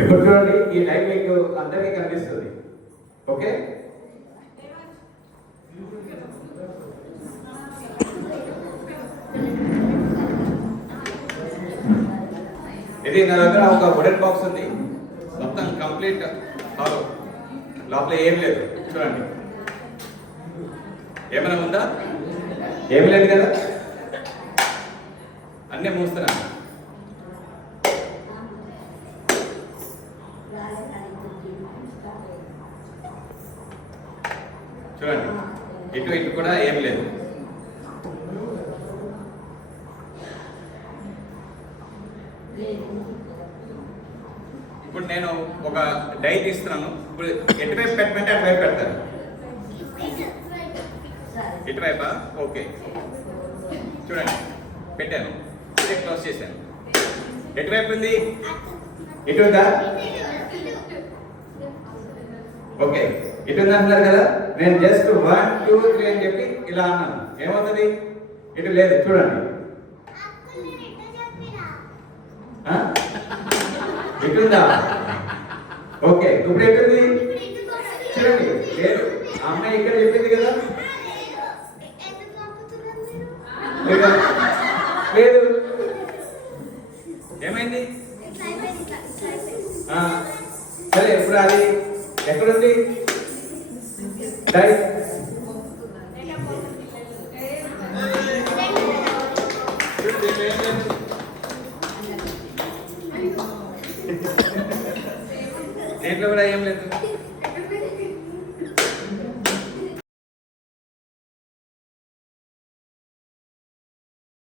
ఇప్పుడు చూడండి, ఈ లైన్ మీకు అందరికీ కనిపిస్తుంది. ఓకే, ఇది నా దగ్గర ఒక వుడెన్ బాక్స్ ఉంది, మొత్తం కంప్లీట్ హాలో, లోపల ఏం లేదు. చూడండి, ఏమైనా ఉందా? ఏమి లేదు కదా, అన్నీ మూస్తున్నాను. చూడండి, ఇటు ఇటు కూడా ఏం లేదు. ఇప్పుడు నేను ఒక డై తీస్తున్నాను. ఇప్పుడు ఎటువైపు పెట్టమంటే అటువైపు పెడతాను. ఇటువైపా? ఓకే, చూడండి పెట్టాను, ఇదే క్లోజ్ చేశాను. ఎటువైపు ఉంది? ఇటు ఉందా? ఓకే, ఇటు ఉంది అంటున్నారు కదా. నేను జస్ట్ 1 2 3 అని చెప్పి ఇలా అన్నాను, ఏమవుతుంది? ఇటు లేదు. చూడండి, ఎటుందా? ఓకే, ఇప్పుడు ఎటుంది? చూడండి, లేదు. అమ్మాయి ఇక్కడ చెప్పింది కదా, లేదు. ఏమైంది? సరే, ఇప్పుడు అది ఎక్కడుంది? డై దీంట్లో కూడా ఏం లేదు.